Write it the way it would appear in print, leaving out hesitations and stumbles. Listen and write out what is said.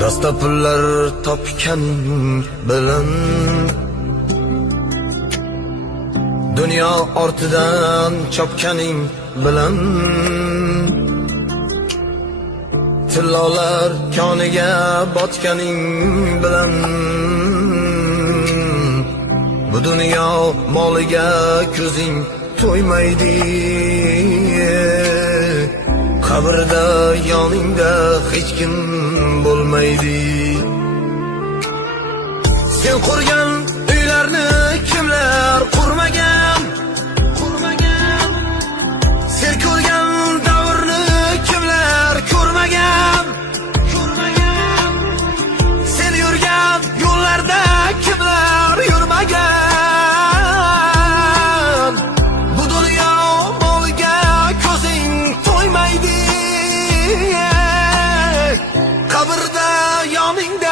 Dasta pullar topgan bilan dunyo ortidan chopganing bilan tillolar koniga botganing bilan bu dunyo moliga ko'zing to'ymaydi. Qabrda yoningda hech kim bo'lmaydi. Sen qurgan uylarni kimlar qurmagan? Sen ko'rgan davrni kimlar ko'rmagan? Sen yurgan yo'llarda kimlar yurmagan? Bu dunyo moliga ko'zing to'ymaydi. Qabrda yoningda